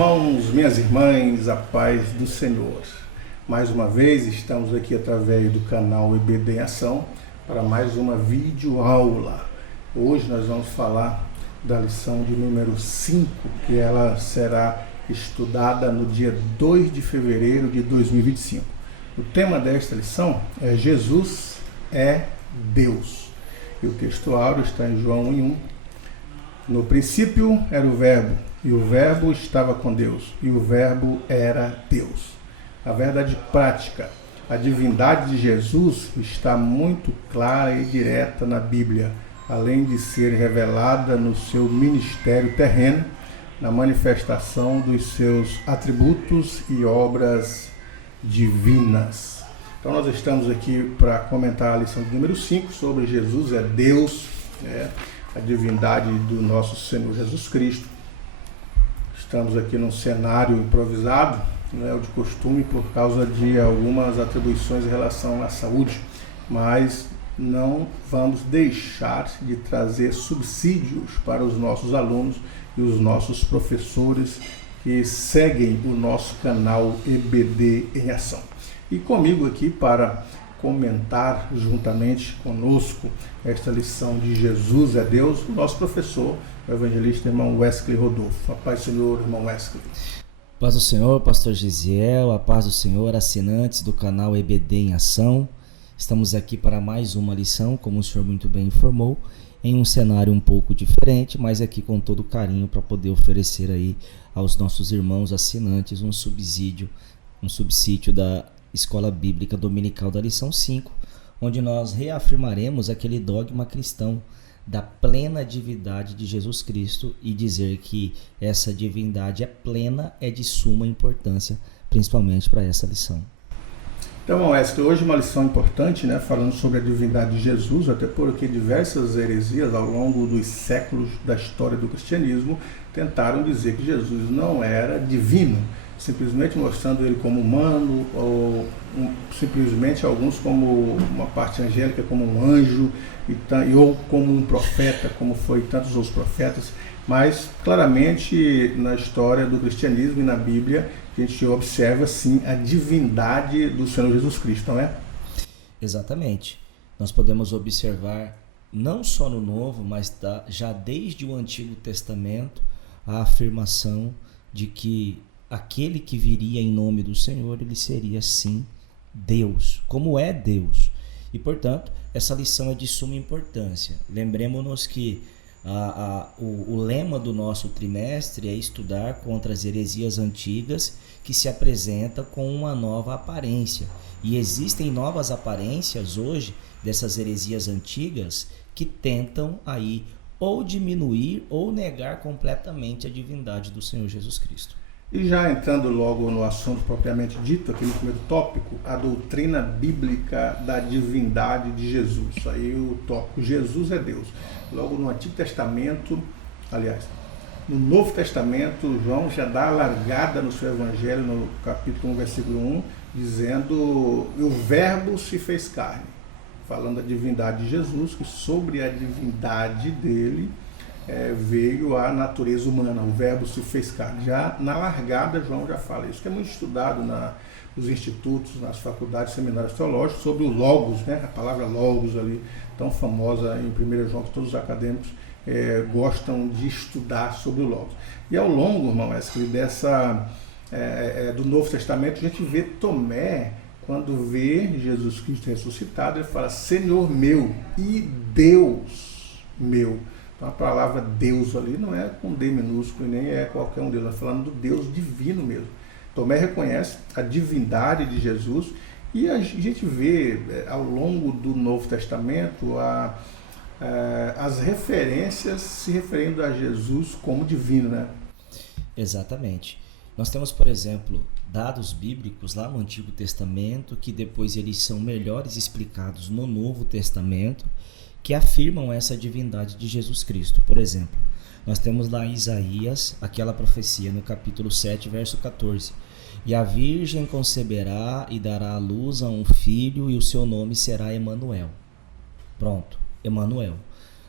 irmãos, minhas irmãs, a paz do Senhor. Mais uma vez estamos aqui através do canal EBD em Ação para mais uma videoaula. Hoje nós vamos falar da lição de número 5, que ela será estudada no dia 2 de fevereiro de 2025. O tema desta lição é Jesus é Deus. E o texto áureo está em João 1:1. No princípio era o Verbo, e o Verbo estava com Deus, e o Verbo era Deus. A verdade prática, a divindade de Jesus está muito clara e direta na Bíblia, além de ser revelada no seu ministério terreno, na manifestação dos seus atributos e obras divinas. Então nós estamos aqui para comentar a lição de número 5 sobre Jesus é Deus, a divindade do nosso Senhor Jesus Cristo. Estamos aqui num cenário improvisado, não é o de costume por causa de algumas atribuições em relação à saúde, mas não vamos deixar de trazer subsídios para os nossos alunos e os nossos professores que seguem o nosso canal EBD em Ação. E comigo aqui para comentar juntamente conosco esta lição de Jesus é Deus, o nosso professor, o evangelista irmão Wesley Rodolfo. A paz do Senhor, irmão Wesley. Paz do Senhor, pastor Gisiel, a paz do Senhor, assinantes do canal EBD em Ação. Estamos aqui para mais uma lição, como o senhor muito bem informou, em um cenário um pouco diferente, mas aqui com todo carinho para poder oferecer aí aos nossos irmãos assinantes um subsídio da Escola Bíblica Dominical da lição 5, onde nós reafirmaremos aquele dogma cristão da plena divindade de Jesus Cristo e dizer que essa divindade é plena, é de suma importância, principalmente para essa lição. Então, Wesley, hoje uma lição importante, falando sobre a divindade de Jesus, até porque diversas heresias ao longo dos séculos da história do cristianismo tentaram dizer que Jesus não era divino, simplesmente mostrando ele como humano, ou simplesmente alguns como uma parte angélica, como um anjo, ou como um profeta, como foi tantos outros profetas. Mas claramente na história do cristianismo e na Bíblia a gente observa sim a divindade do Senhor Jesus Cristo, não é? Exatamente. Nós podemos observar não só no Novo, mas já desde o Antigo Testamento a afirmação de que aquele que viria em nome do Senhor, ele seria sim Deus, como é Deus. E portanto, essa lição é de suma importância. Lembremos-nos que o lema do nosso trimestre é estudar contra as heresias antigas que se apresentam com uma nova aparência. E existem novas aparências hoje dessas heresias antigas que tentam aí ou diminuir ou negar completamente a divindade do Senhor Jesus Cristo. E já entrando logo no assunto propriamente dito, aqui no primeiro tópico, a doutrina bíblica da divindade de Jesus. Aí o tópico, Jesus é Deus. Logo no Antigo Testamento, aliás, no Novo Testamento, João já dá a largada no seu evangelho, no capítulo 1, versículo 1, dizendo, o Verbo se fez carne, falando da divindade de Jesus, que sobre a divindade dele, veio a natureza humana, o Verbo se fez carne. Já na largada, João já fala isso, que é muito estudado nos institutos, nas faculdades, seminários teológicos, sobre o Logos, a palavra Logos ali, tão famosa em 1 João, que todos os acadêmicos gostam de estudar sobre o Logos. E ao longo, irmão, do Novo Testamento, a gente vê Tomé, quando vê Jesus Cristo ressuscitado, ele fala, Senhor meu e Deus meu. Então a palavra Deus ali não é com D minúsculo, nem é qualquer um deles, nós falando do Deus divino mesmo. Tomé reconhece a divindade de Jesus e a gente vê ao longo do Novo Testamento as referências se referindo a Jesus como divino, Exatamente. Nós temos, por exemplo, dados bíblicos lá no Antigo Testamento que depois eles são melhores explicados no Novo Testamento, que afirmam essa divindade de Jesus Cristo. Por exemplo, nós temos lá em Isaías, aquela profecia no capítulo 7, verso 14. E a virgem conceberá e dará à luz a um filho e o seu nome será Emanuel. Pronto, Emanuel.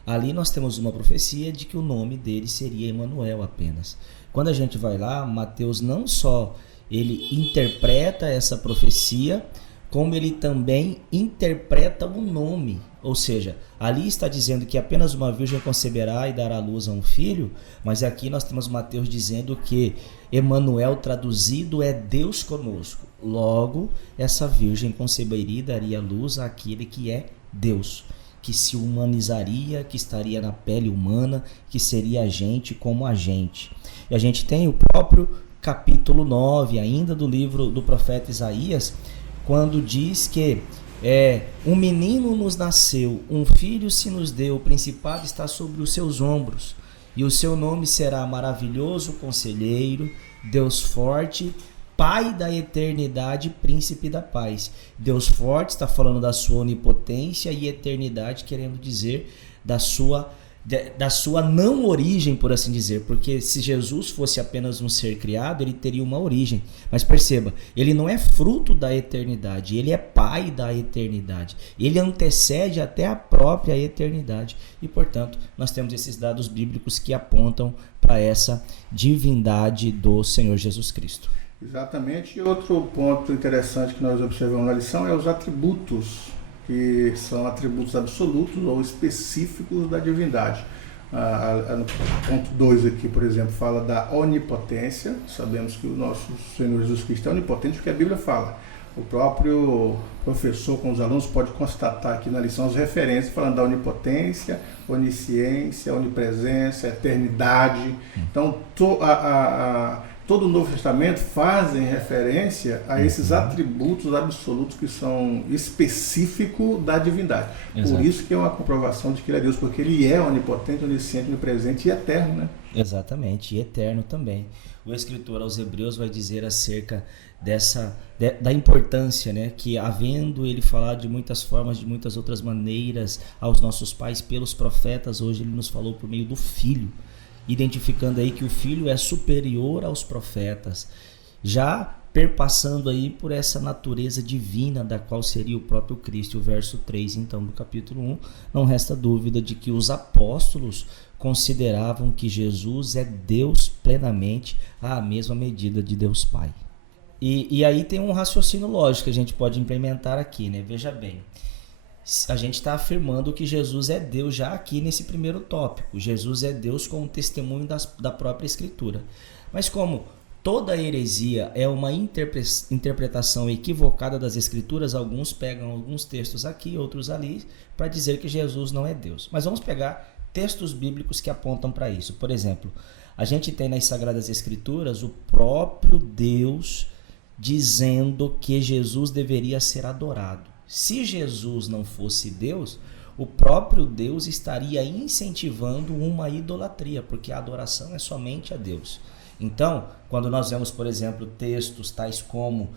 Ali nós temos uma profecia de que o nome dele seria Emanuel apenas. Quando a gente vai lá, Mateus não só ele interpreta essa profecia, como ele também interpreta o nome. Ou seja, ali está dizendo que apenas uma virgem conceberá e dará à luz a um filho, mas aqui nós temos Mateus dizendo que Emanuel traduzido é Deus conosco. Logo, essa virgem conceberia e daria à luz àquele que é Deus, que se humanizaria, que estaria na pele humana, que seria a gente como a gente. E a gente tem o próprio capítulo 9, ainda do livro do profeta Isaías, quando diz que um menino nos nasceu, um filho se nos deu, o principado está sobre os seus ombros, e o seu nome será Maravilhoso Conselheiro, Deus Forte, Pai da Eternidade, Príncipe da Paz. Deus Forte está falando da sua onipotência, e eternidade querendo dizer da sua não origem, por assim dizer, porque se Jesus fosse apenas um ser criado, ele teria uma origem, mas perceba, ele não é fruto da eternidade, ele é pai da eternidade, ele antecede até a própria eternidade, e portanto nós temos esses dados bíblicos que apontam para essa divindade do Senhor Jesus Cristo. Exatamente. E outro ponto interessante que nós observamos na lição é os atributos, que são atributos absolutos ou específicos da divindade. No ponto 2 aqui, por exemplo, fala da onipotência. Sabemos que o nosso Senhor Jesus Cristo é onipotente, porque a Bíblia fala. O próprio professor com os alunos pode constatar aqui na lição as referências falando da onipotência, onisciência, onipresença, eternidade. Então, todo o Novo Testamento fazem referência a esses atributos absolutos que são específicos da divindade. Exato. Por isso que é uma comprovação de que ele é Deus, porque ele é onipotente, onisciente, onipresente e eterno, né? Exatamente, e eterno também. O escritor aos Hebreus vai dizer acerca da importância, né, que havendo ele falado de muitas formas, de muitas outras maneiras aos nossos pais pelos profetas, hoje ele nos falou por meio do Filho, identificando aí que o Filho é superior aos profetas, já perpassando aí por essa natureza divina da qual seria o próprio Cristo. O verso 3 então do capítulo 1, não resta dúvida de que os apóstolos consideravam que Jesus é Deus plenamente, à mesma medida de Deus Pai. E aí tem um raciocínio lógico que a gente pode implementar aqui, né? Veja bem, a gente está afirmando que Jesus é Deus já aqui nesse primeiro tópico. Jesus é Deus com o testemunho da própria Escritura. Mas como toda heresia é uma interpretação equivocada das Escrituras, alguns pegam alguns textos aqui, outros ali, para dizer que Jesus não é Deus. Mas vamos pegar textos bíblicos que apontam para isso. Por exemplo, a gente tem nas Sagradas Escrituras o próprio Deus dizendo que Jesus deveria ser adorado. Se Jesus não fosse Deus, o próprio Deus estaria incentivando uma idolatria, porque a adoração é somente a Deus. Então, quando nós vemos, por exemplo, textos tais como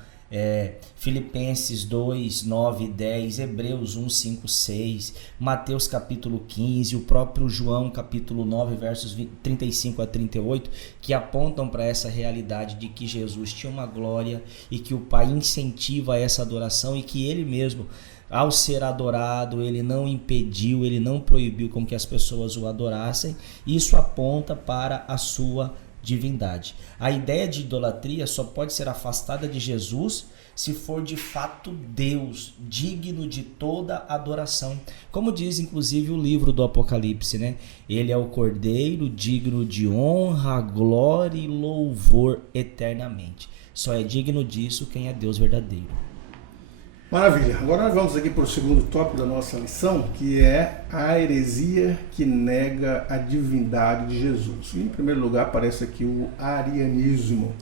Filipenses 2, 9 e 10, Hebreus 1, 5, 6, Mateus capítulo 15, o próprio João capítulo 9, versos 35 a 38, que apontam para essa realidade de que Jesus tinha uma glória e que o Pai incentiva essa adoração e que ele mesmo, ao ser adorado, ele não impediu, ele não proibiu com que as pessoas o adorassem. Isso aponta para a sua divindade. A ideia de idolatria só pode ser afastada de Jesus se for de fato Deus, digno de toda adoração. Como diz inclusive o livro do Apocalipse, né? Ele é o Cordeiro digno de honra, glória e louvor eternamente. Só é digno disso quem é Deus verdadeiro. Maravilha. Agora nós vamos aqui para o segundo tópico da nossa lição, que é a heresia que nega a divindade de Jesus. E, em primeiro lugar, aparece aqui o arianismo.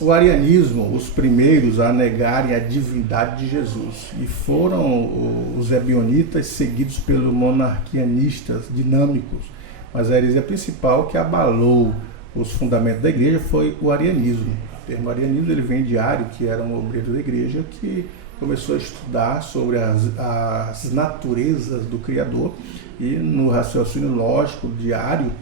O arianismo, os primeiros a negarem a divindade de Jesus. E foram os ebionitas seguidos pelos monarquianistas dinâmicos. Mas a heresia principal que abalou os fundamentos da igreja foi o arianismo. O termo arianismo ele vem de Ario, que era um obreiro da igreja que começou a estudar sobre as naturezas do Criador, e no raciocínio lógico de Ario,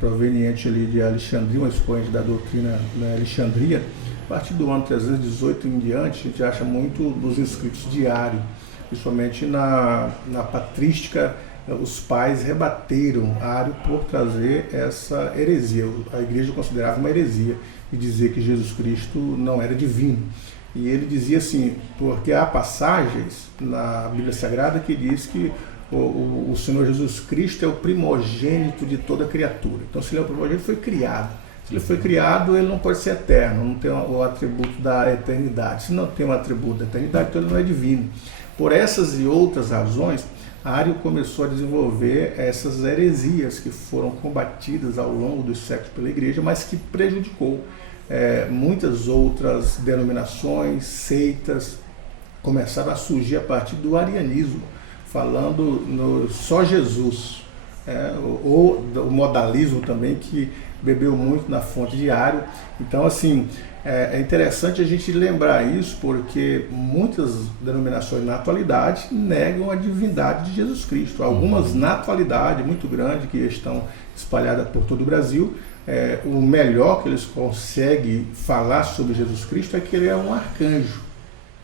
proveniente ali de Alexandria, um expoente da doutrina da Alexandria, a partir do ano 318 em diante, a gente acha muito dos escritos de Ario. principalmente na patrística, os pais rebateram Ário por trazer essa heresia. A igreja considerava uma heresia e dizer que Jesus Cristo não era divino. E ele dizia assim, porque há passagens na Bíblia Sagrada que diz que o Senhor Jesus Cristo é o primogênito de toda criatura. Então, se ele é o primogênito, foi criado. Se ele foi criado, ele não pode ser eterno, não tem o atributo da eternidade. Se não tem o atributo da eternidade, então ele não é divino. Por essas e outras razões, Ário começou a desenvolver essas heresias que foram combatidas ao longo dos séculos pela igreja, mas que prejudicou muitas outras denominações, seitas, começaram a surgir a partir do arianismo, falando no só Jesus, ou o modalismo também, que bebeu muito na fonte de Ário. Então, assim, é interessante a gente lembrar isso, porque muitas denominações na atualidade negam a divindade de Jesus Cristo. Algumas na atualidade muito grande, que estão espalhadas por todo o Brasil, o melhor que eles conseguem falar sobre Jesus Cristo é que ele é um arcanjo,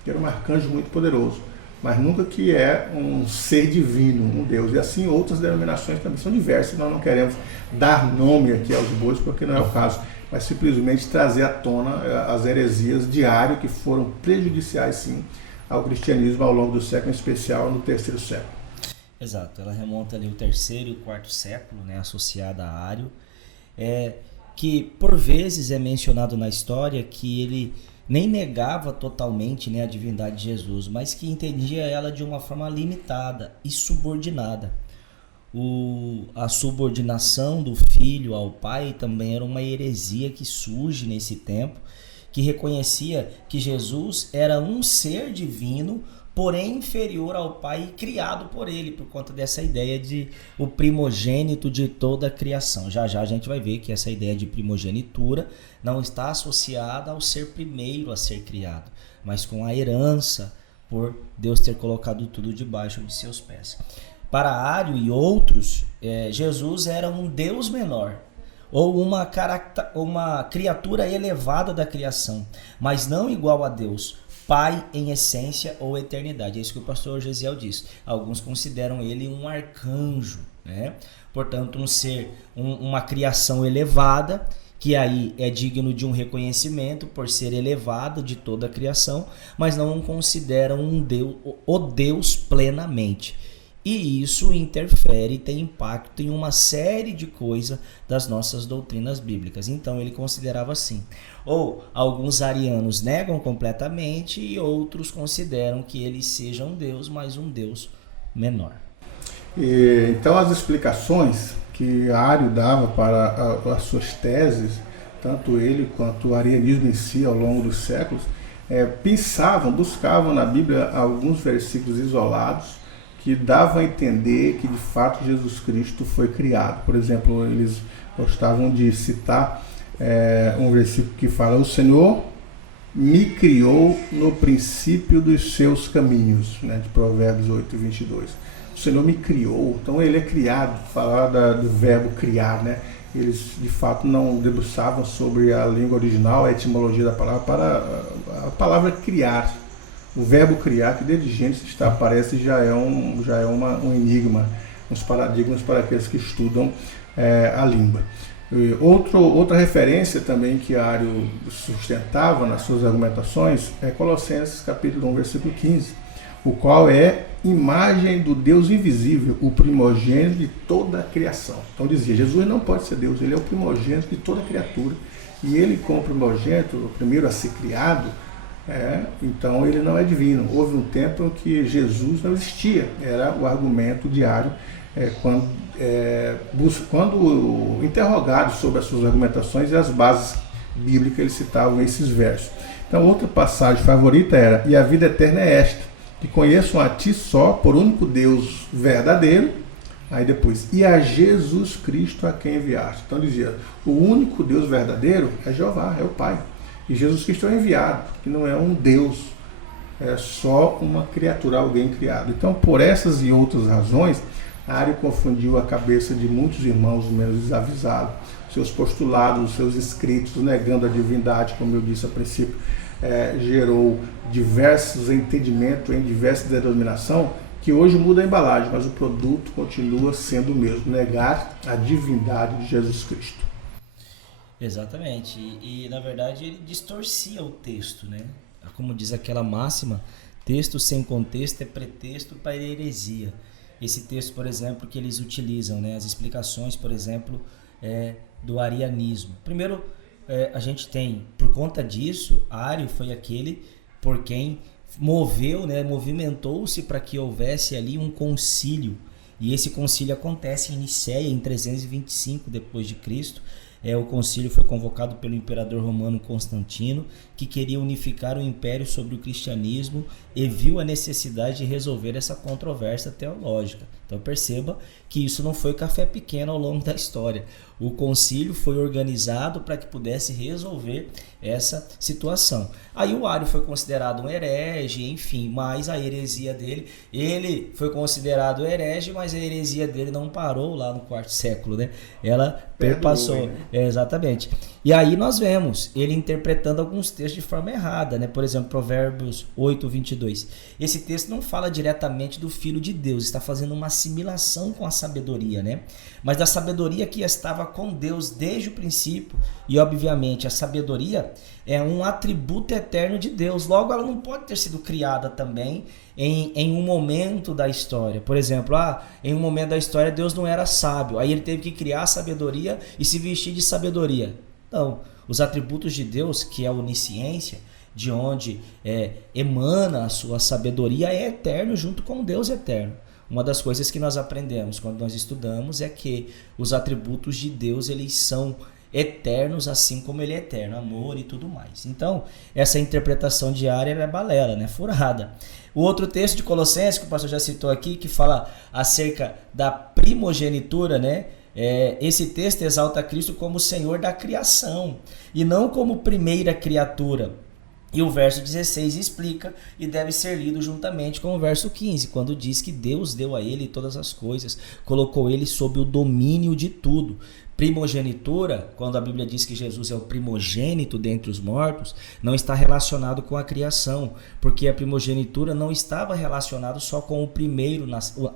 que era um arcanjo muito poderoso, mas nunca que é um ser divino, um Deus. E assim outras denominações também são diversas, nós não queremos dar nome aqui aos bois, porque não é o caso, mas simplesmente trazer à tona as heresias de Ário, que foram prejudiciais sim ao cristianismo ao longo do século, em especial no terceiro século. Exato, ela remonta ali o terceiro e o quarto século, né, associada a Ário, que por vezes é mencionado na história que ele nem negava totalmente, né, a divindade de Jesus, mas que entendia ela de uma forma limitada e subordinada. A subordinação do filho ao pai também era uma heresia que surge nesse tempo, que reconhecia que Jesus era um ser divino, porém inferior ao pai e criado por ele, por conta dessa ideia de o primogênito de toda a criação. Já já a gente vai ver que essa ideia de primogenitura não está associada ao ser primeiro a ser criado, mas com a herança por Deus ter colocado tudo debaixo de seus pés. Para Ário e outros, Jesus era um Deus menor, ou uma criatura elevada da criação, mas não igual a Deus, Pai em essência ou eternidade. É isso que o pastor Gesiel diz. Alguns consideram ele um arcanjo, né? Portanto, um ser, uma criação elevada, que aí é digno de um reconhecimento por ser elevado de toda a criação, mas não o consideram um Deus, o Deus plenamente. E isso interfere e tem impacto em uma série de coisas das nossas doutrinas bíblicas. Então ele considerava assim. Ou alguns arianos negam completamente e outros consideram que ele seja um Deus, mas um Deus menor. Então as explicações que Ário dava para as suas teses, tanto ele quanto o arianismo em si ao longo dos séculos, buscavam na Bíblia alguns versículos isolados que davam a entender que de fato Jesus Cristo foi criado. Por exemplo, eles gostavam de citar um versículo que fala: o Senhor me criou no princípio dos seus caminhos, né, de Provérbios 8:22. O Senhor me criou, então ele é criado, falar do verbo criar, né? Eles de fato não debruçavam sobre a língua original, a etimologia da palavra, para a palavra criar. O verbo criar, que desde Gênesis aparece, já é um enigma, uns paradigmas para aqueles que estudam a língua. Outra referência também que Ário sustentava nas suas argumentações é Colossenses capítulo 1, versículo 15, o qual é imagem do Deus invisível, o primogênito de toda a criação. Então dizia, Jesus não pode ser Deus, ele é o primogênito de toda a criatura, e ele como primogênito, o primeiro a ser criado, então ele não é divino. Houve um tempo em que Jesus não existia, era o argumento de Ário, quando interrogado sobre as suas argumentações e as bases bíblicas, eles citavam esses versos. Então outra passagem favorita era: e a vida eterna é esta, que conheçam a ti só, por único Deus verdadeiro. Aí depois, e a Jesus Cristo a quem enviaste. Então dizia, o único Deus verdadeiro é Jeová, é o Pai. E Jesus Cristo é enviado, que não é um Deus, é só uma criatura, alguém criado. Então, por essas e outras razões, Ário confundiu a cabeça de muitos irmãos menos desavisados, seus postulados, seus escritos, negando a divindade, como eu disse a princípio, gerou diversos entendimentos em diversas denominações, que hoje muda a embalagem, mas o produto continua sendo o mesmo, negar a divindade de Jesus Cristo. Exatamente, e na verdade ele distorcia o texto, né? Como diz aquela máxima, texto sem contexto é pretexto para heresia. Esse texto, por exemplo, que eles utilizam, né? As explicações, por exemplo, do arianismo. Primeiro, a gente tem, por conta disso, Ario foi aquele por quem movimentou-se para que houvesse ali um concílio. E esse concílio acontece em Nicéia, em 325 depois de Cristo. O concílio foi convocado pelo imperador romano Constantino, que queria unificar o império sobre o cristianismo e viu a necessidade de resolver essa controvérsia teológica. Então perceba que isso não foi café pequeno ao longo da história. O concílio foi organizado para que pudesse resolver essa situação. Aí o Ario foi considerado um herege, enfim, mas a heresia dele, ele foi considerado herege, mas a heresia dele não parou lá no quarto século, né? Ela perpassou, exatamente. E aí nós vemos ele interpretando alguns textos de forma errada, né? Por exemplo, Provérbios 8:22. Esse texto não fala diretamente do Filho de Deus, está fazendo uma assimilação com a sabedoria, né? Mas da sabedoria que estava com Deus desde o princípio, e obviamente a sabedoria é um atributo eterno de Deus, logo ela não pode ter sido criada também em um momento da história. Por exemplo, em um momento da história Deus não era sábio, aí ele teve que criar a sabedoria e se vestir de sabedoria. Não, os atributos de Deus, que é a onisciência, de onde emana a sua sabedoria, é eterno junto com Deus eterno. Uma das coisas que nós aprendemos quando nós estudamos é que os atributos de Deus, eles são eternos, assim como ele é eterno, amor e tudo mais. Então, essa interpretação diária é balela, né? Furada. O outro texto de Colossenses, que o pastor já citou aqui, que fala acerca da primogenitura, né? Esse texto exalta Cristo como Senhor da criação e não como primeira criatura. E o verso 16 explica e deve ser lido juntamente com o verso 15, quando diz que Deus deu a ele todas as coisas, colocou ele sob o domínio de tudo. Primogenitura, quando a Bíblia diz que Jesus é o primogênito dentre os mortos, não está relacionado com a criação, porque a primogenitura não estava relacionada só com o primeiro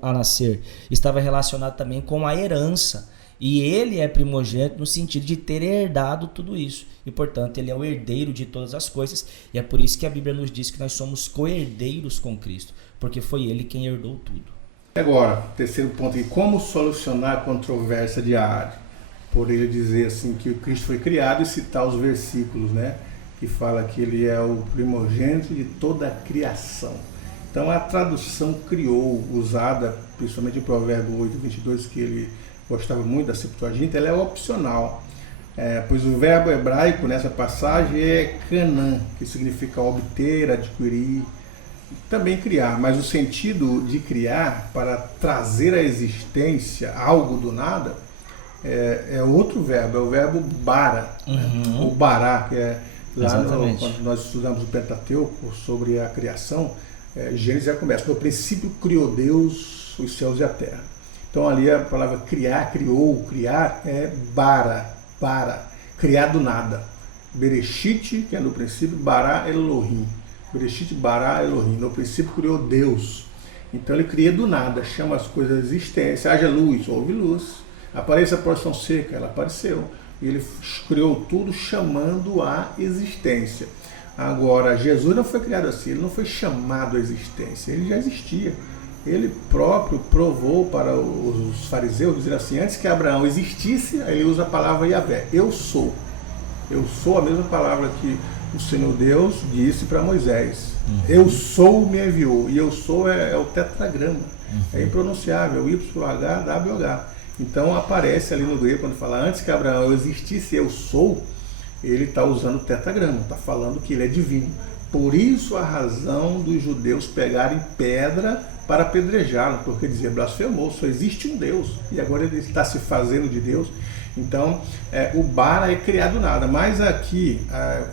a nascer, estava relacionado também com a herança. E ele é primogênito no sentido de ter herdado tudo isso. E, portanto, ele é o herdeiro de todas as coisas. E é por isso que a Bíblia nos diz que nós somos co-herdeiros com Cristo, porque foi ele quem herdou tudo. Agora, terceiro ponto aqui, como solucionar a controvérsia de Ario? Por ele dizer assim que o Cristo foi criado e citar os versículos, né? Que fala que ele é o primogênito de toda a criação. Então, a tradução criou, usada principalmente em Provérbios 8:22, que ele gostava muito da Septuaginta, ela é opcional, pois o verbo hebraico nessa passagem é canã, que significa obter, adquirir, também criar, mas o sentido de criar, para trazer à existência algo do nada, é outro verbo, é o verbo bara, ou bará, que é lá quando nós estudamos o Pentateuco sobre a criação, Gênesis já começa, no princípio criou Deus os céus e a terra. Então ali a palavra criar, criou, criar é bara, criar do nada. Bereshit, que é no princípio, bara Elohim. Bereshit bara Elohim. No princípio criou Deus. Então ele cria do nada, chama as coisas à existência. Haja luz, houve luz. Apareça a porção seca, ela apareceu. E ele criou tudo chamando à existência. Agora, Jesus não foi criado assim, ele não foi chamado à existência, ele já existia. Ele próprio provou para os fariseus, dizendo assim, antes que Abraão existisse, ele usa a palavra Yahvé, eu sou. Eu sou a mesma palavra que o Senhor Deus disse para Moisés. Eu sou me enviou, e eu sou é o tetragrama, é impronunciável, YHWH. Então aparece ali no grego, quando fala antes que Abraão existisse, eu sou, ele está usando o tetragrama, está falando que ele é divino. Por isso a razão dos judeus pegarem pedra para apedrejá-lo, porque dizia, blasfemou, só existe um Deus, e agora ele está se fazendo de Deus. Então, o bara é criado do nada, mas aqui,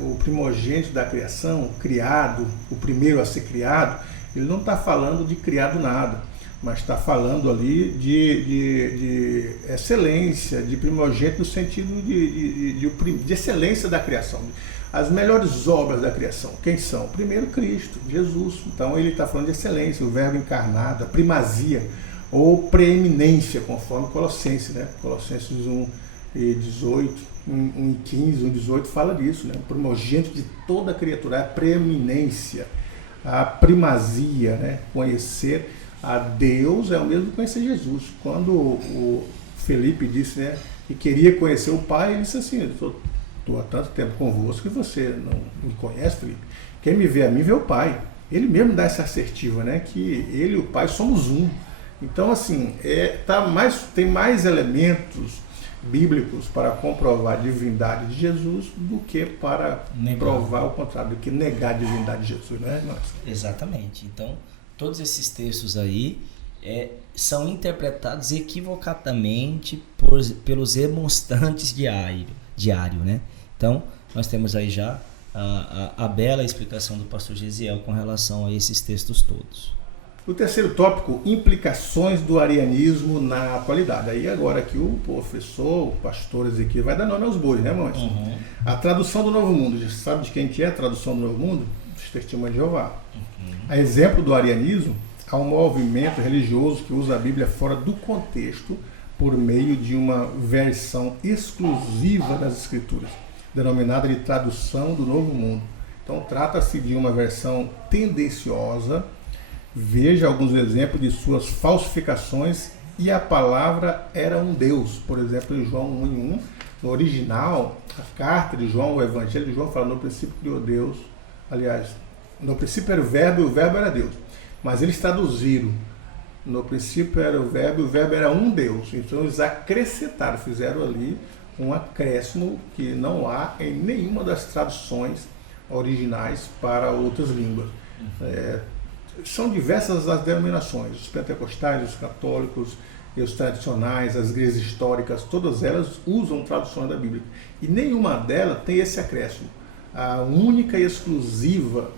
o primogênito da criação, criado, o primeiro a ser criado, ele não está falando de criar do nada, mas está falando ali de excelência, de primogênito no sentido de excelência da criação. as melhores obras da criação. Quem são? Primeiro, Cristo, Jesus. Então ele está falando de excelência, o verbo encarnado, a primazia ou preeminência, conforme Colossenses, né? Colossenses 1:18, 1:15, 1:18 fala disso, né? O primogênito de toda criatura, a preeminência, a primazia, né? Conhecer a Deus é o mesmo que conhecer Jesus. Quando o Felipe disse, né, que queria conhecer o Pai, ele disse assim: estou há tanto tempo convosco que você não me conhece, Felipe. Quem me vê a mim, vê o Pai. Ele mesmo dá essa assertiva, né, que ele e o Pai somos um. Então, assim, tem mais elementos bíblicos para comprovar a divindade de Jesus do que para provar o contrário, do que negar a divindade de Jesus, né? Exatamente. Então, todos esses textos aí são interpretados equivocadamente pelos remonstrantes diário, né? Então, nós temos aí já a bela explicação do pastor Gesiel com relação a esses textos todos. O terceiro tópico, implicações do arianismo na atualidade. Aí agora aqui o professor, o pastor Ezequiel vai dar nome aos bois, né, irmãos? Uhum. A tradução do Novo Mundo, já sabe de quem que é a tradução do Novo Mundo? Dos Testemunhos de Jeová. Uhum. A exemplo do arianismo, há um movimento religioso que usa a Bíblia fora do contexto por meio de uma versão exclusiva das Escrituras, denominada de tradução do Novo Mundo. Então trata-se de uma versão tendenciosa. Veja alguns exemplos de suas falsificações, e a palavra era um Deus. Por exemplo, em João 1:1, no original, a carta de João, o Evangelho de João fala: no princípio criou Deus. Aliás, no princípio era o verbo e o verbo era Deus. Mas eles traduziram: no princípio era o verbo era um Deus. Então eles acrescentaram, fizeram ali um acréscimo que não há em nenhuma das traduções originais para outras línguas. São diversas as denominações, os pentecostais, os católicos, os tradicionais, as igrejas históricas, todas elas usam traduções da Bíblia. E nenhuma delas tem esse acréscimo. A única e exclusiva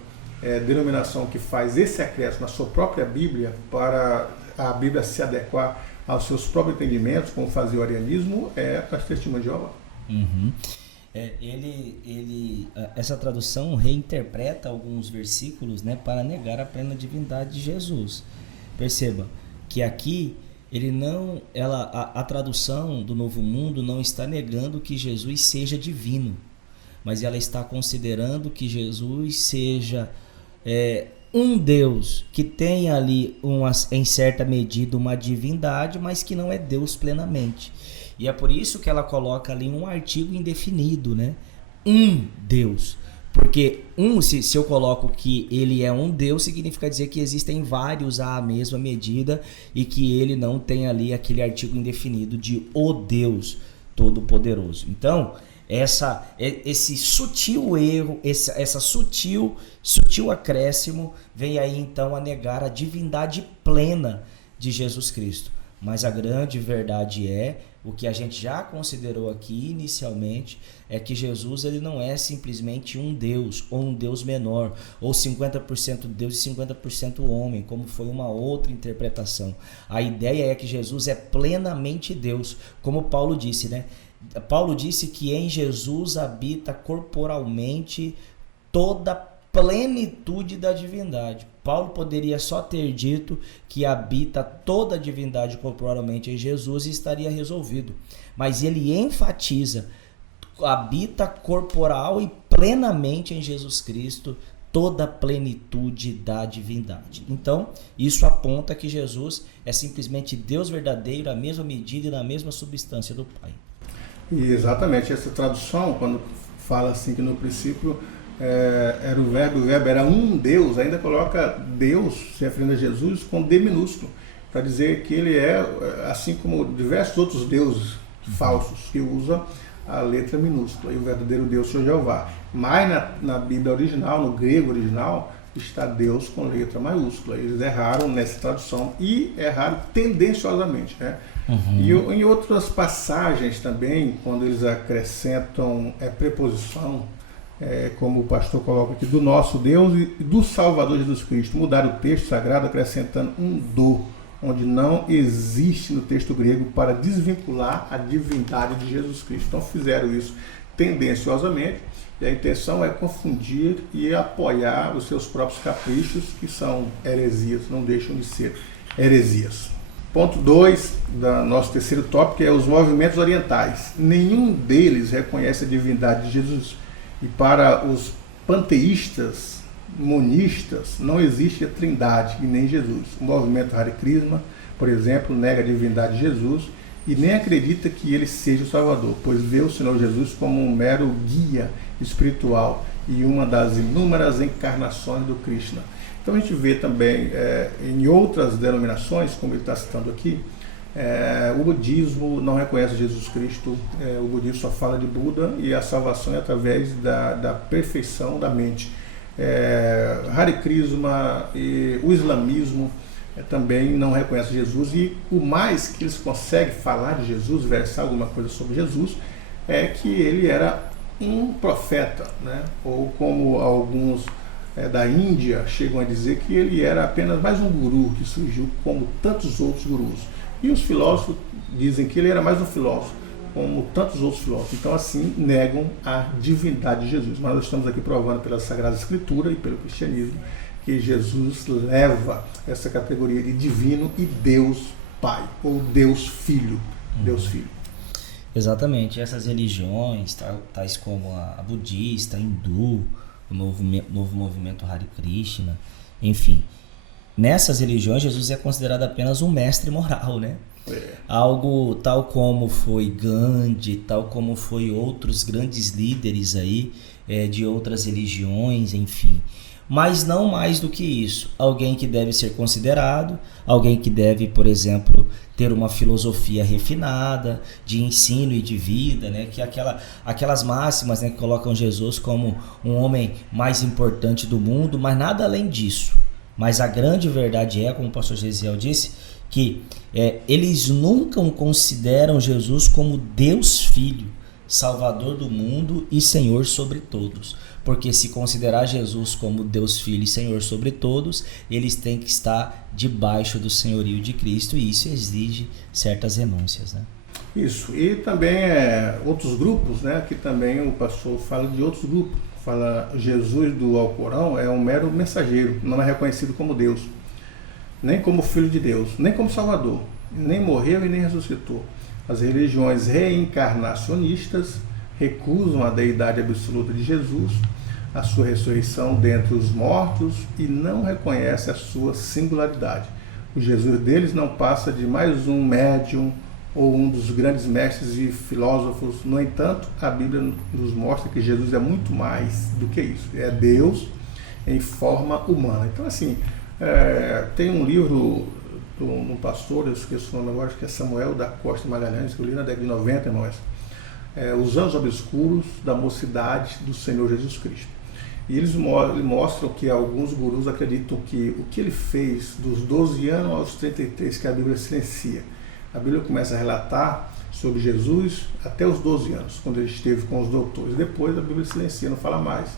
denominação que faz esse acréscimo na sua própria Bíblia, para a Bíblia se adequar aos seus próprios entendimentos, como fazia o arianismo, é as Testemunhas de Jeová. Uhum. Essa tradução reinterpreta alguns versículos, né, para negar a plena divindade de Jesus. Perceba que aqui a tradução do Novo Mundo não está negando que Jesus seja divino, mas ela está considerando que Jesus seja um Deus que tem ali em certa medida uma divindade, mas que não é Deus plenamente. E é por isso que ela coloca ali um artigo indefinido, né? Um Deus. Porque se eu coloco que ele é um Deus, significa dizer que existem vários à mesma medida e que ele não tem ali aquele artigo indefinido de o Deus Todo-Poderoso. Então, esse sutil erro, essa sutil acréscimo vem aí então a negar a divindade plena de Jesus Cristo. Mas a grande verdade o que a gente já considerou aqui inicialmente, é que Jesus ele não é simplesmente um Deus, ou um Deus menor, ou 50% Deus e 50% homem, como foi uma outra interpretação. A ideia é que Jesus é plenamente Deus, como Paulo disse, né? Paulo disse que em Jesus habita corporalmente toda a plenitude da divindade. Paulo poderia só ter dito que habita toda a divindade corporalmente em Jesus e estaria resolvido. Mas ele enfatiza, habita corporal e plenamente em Jesus Cristo toda a plenitude da divindade. Então, isso aponta que Jesus é simplesmente Deus verdadeiro, à mesma medida e na mesma substância do Pai. E exatamente, essa tradução, quando fala assim que no princípio era o verbo era um Deus, ainda coloca Deus, se referindo a Jesus, com D minúsculo, para dizer que ele é, assim como diversos outros deuses falsos, que usa a letra minúscula, e o verdadeiro Deus é Jeová. Mas na Bíblia original, no grego original, está Deus com letra maiúscula. Eles erraram nessa tradução e erraram tendenciosamente, né? Uhum. E em outras passagens também, quando eles acrescentam preposição, como o pastor coloca aqui, do nosso Deus e do Salvador Jesus Cristo, mudaram o texto sagrado acrescentando um do, onde não existe no texto grego, para desvincular a divindade de Jesus Cristo. Então fizeram isso tendenciosamente E a intenção é confundir e apoiar os seus próprios caprichos, que são heresias, não deixam de ser heresias. Ponto 2 do nosso terceiro tópico é os movimentos orientais. Nenhum deles reconhece a divindade de Jesus. E para os panteístas, monistas, não existe a trindade e nem Jesus. O movimento Hare Krishna, por exemplo, nega a divindade de Jesus e nem acredita que ele seja o Salvador, pois vê o Senhor Jesus como um mero guia espiritual e uma das inúmeras encarnações do Krishna. Então a gente vê também em outras denominações, como ele está citando aqui, o budismo não reconhece Jesus Cristo, o budismo só fala de Buda e a salvação é através da perfeição da mente. Hare Krishna e o islamismo também não reconhece Jesus, e o mais que eles conseguem falar de Jesus, versar alguma coisa sobre Jesus, é que ele era um profeta, né? Ou como alguns da Índia chegam a dizer que ele era apenas mais um guru que surgiu como tantos outros gurus. E os filósofos dizem que ele era mais um filósofo, como tantos outros filósofos. Então assim negam a divindade de Jesus. Mas nós estamos aqui provando pela Sagrada Escritura e pelo cristianismo que Jesus leva essa categoria de divino e Deus Pai, ou Deus Filho. Deus Filho. Exatamente. Essas religiões, tais como a budista, a hindu, o novo movimento Hare Krishna, enfim. Nessas religiões, Jesus é considerado apenas um mestre moral, né? Algo tal como foi Gandhi, tal como foi outros grandes líderes aí, de outras religiões, enfim. Mas não mais do que isso. Alguém que deve ser considerado, alguém que deve, por exemplo, ter uma filosofia refinada de ensino e de vida, né? Que aquelas máximas, né, que colocam Jesus como um homem mais importante do mundo, mas nada além disso. Mas a grande verdade é, como o pastor Gesiel disse, que eles nunca consideram Jesus como Deus Filho, Salvador do mundo e Senhor sobre todos. Porque se considerar Jesus como Deus Filho e Senhor sobre todos, eles têm que estar debaixo do senhorio de Cristo, e isso exige certas renúncias, né? Isso, e também outros grupos, né? Que também o pastor fala de outros grupos. Fala Jesus do Alcorão é um mero mensageiro, não é reconhecido como Deus, nem como Filho de Deus, nem como Salvador, nem morreu e nem ressuscitou. As religiões reencarnacionistas recusam a deidade absoluta de Jesus, a sua ressurreição dentre os mortos, e não reconhecem a sua singularidade. O Jesus deles não passa de mais um médium ou um dos grandes mestres e filósofos. No entanto, a Bíblia nos mostra que Jesus é muito mais do que isso. É Deus em forma humana. Então, assim, tem um livro de um pastor, eu esqueço o nome agora, acho que é Samuel da Costa Magalhães, que eu li na década de 90, irmãos. Os anos obscuros da mocidade do Senhor Jesus Cristo. E eles mostram que alguns gurus acreditam que o que ele fez dos 12 anos aos 33, que a Bíblia silencia. A Bíblia começa a relatar sobre Jesus até os 12 anos, quando ele esteve com os doutores. Depois a Bíblia silencia, não fala mais.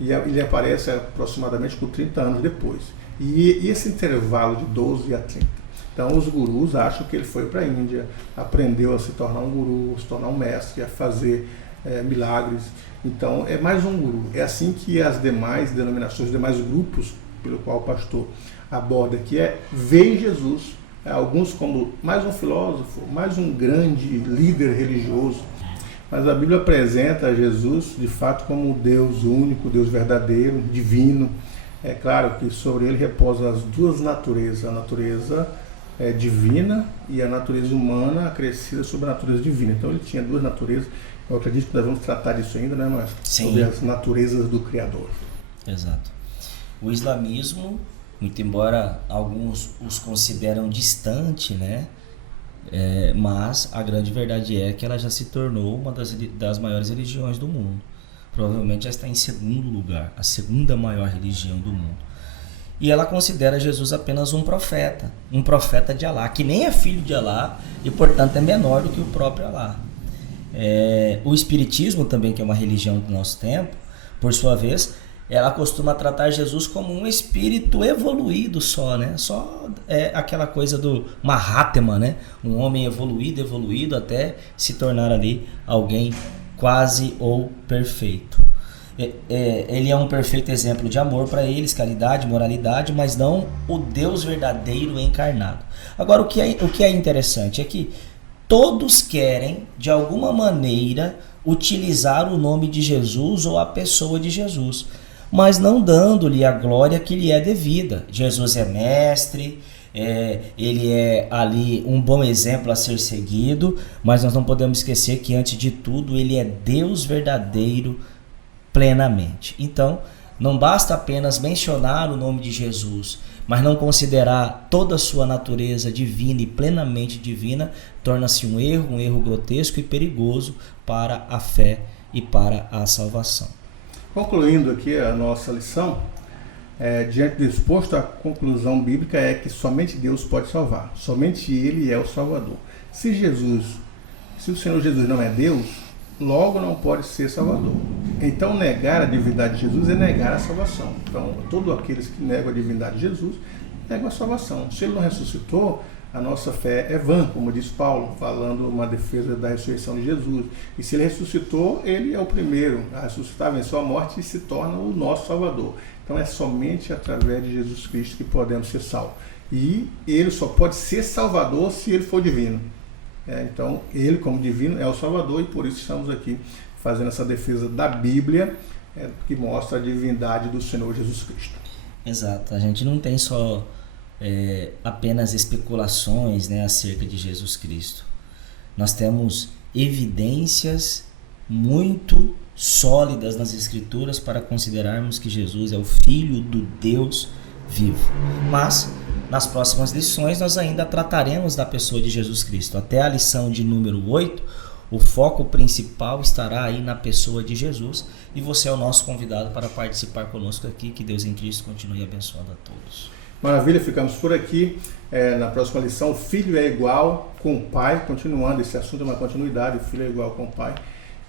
E ele aparece aproximadamente com 30 anos depois. E esse intervalo de 12 a 30. Então os gurus acham que ele foi para a Índia, aprendeu a se tornar um guru, a se tornar um mestre, a fazer milagres. Então é mais um guru. É assim que as demais denominações, os demais grupos pelo qual o pastor aborda aqui veem Jesus, alguns como mais um filósofo, mais um grande líder religioso. Mas a Bíblia apresenta Jesus de fato como Deus único, Deus verdadeiro, divino. É claro que sobre ele repousam as duas naturezas, a natureza divina e a natureza humana acrescida sobre a natureza divina. Então ele tinha duas naturezas. Eu acredito que nós vamos tratar disso ainda, né, mas sobre as naturezas do Criador. Exato. O islamismo, muito embora alguns os consideram distante, né, mas a grande verdade é que ela já se tornou uma das maiores religiões do mundo. Provavelmente já está em segundo lugar, a segunda maior religião do mundo. E ela considera Jesus apenas um profeta de Alá, que nem é filho de Alá e, portanto, é menor do que o próprio Alá. O Espiritismo também, que é uma religião do nosso tempo, por sua vez, ela costuma tratar Jesus como um espírito evoluído só, né? Só aquela coisa do Mahatma, né? Um homem evoluído até se tornar ali alguém quase ou perfeito. Ele é um perfeito exemplo de amor para eles, caridade, moralidade, mas não o Deus verdadeiro encarnado. Agora, o que é interessante é que todos querem, de alguma maneira, utilizar o nome de Jesus ou a pessoa de Jesus, mas não dando-lhe a glória que lhe é devida. Jesus é mestre, ele é ali um bom exemplo a ser seguido, mas nós não podemos esquecer que, antes de tudo, ele é Deus verdadeiro plenamente. Então, não basta apenas mencionar o nome de Jesus, mas não considerar toda a sua natureza divina e plenamente divina, torna-se um erro grotesco e perigoso para a fé e para a salvação. Concluindo aqui a nossa lição, diante do exposto, a conclusão bíblica é que somente Deus pode salvar, somente Ele é o Salvador. Se o Senhor Jesus não é Deus, logo não pode ser Salvador. Então, negar a divindade de Jesus é negar a salvação. Então, todos aqueles que negam a divindade de Jesus negam a salvação. Se Ele não ressuscitou, a nossa fé é vã, como diz Paulo, falando uma defesa da ressurreição de Jesus. E se Ele ressuscitou, Ele é o primeiro a ressuscitar, venceu a morte e se torna o nosso Salvador. Então, é somente através de Jesus Cristo que podemos ser salvos. E Ele só pode ser Salvador se Ele for divino. Então, Ele, como divino, é o Salvador, e por isso estamos aqui fazendo essa defesa da Bíblia, que mostra a divindade do Senhor Jesus Cristo. Exato. A gente não tem só apenas especulações, né, acerca de Jesus Cristo. Nós temos evidências muito sólidas nas Escrituras para considerarmos que Jesus é o Filho do Deus vivo. Mas nas próximas lições nós ainda trataremos da pessoa de Jesus Cristo. Até a lição de número 8, o foco principal estará aí na pessoa de Jesus, e você é o nosso convidado para participar conosco aqui. Que Deus em Cristo continue abençoando a todos. Maravilha, ficamos por aqui. Na próxima lição, o Filho é igual com o Pai. Continuando, esse assunto é uma continuidade, o Filho é igual com o Pai.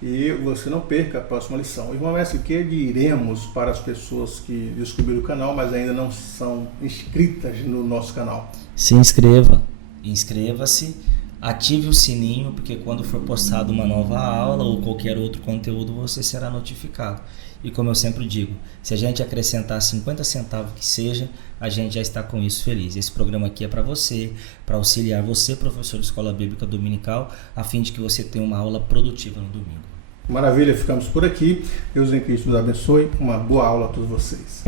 E você não perca a próxima lição. Irmão Mestre, que diremos para as pessoas que descobriram o canal, mas ainda não são inscritas no nosso canal? Se inscreva, inscreva-se, ative o sininho, porque quando for postada uma nova aula ou qualquer outro conteúdo, você será notificado. E como eu sempre digo, se a gente acrescentar 50 centavos que seja, a gente já está com isso feliz. Esse programa aqui é para você, para auxiliar você, professor de Escola Bíblica Dominical, a fim de que você tenha uma aula produtiva no domingo. Maravilha, ficamos por aqui. Deus em Cristo nos abençoe. Uma boa aula a todos vocês.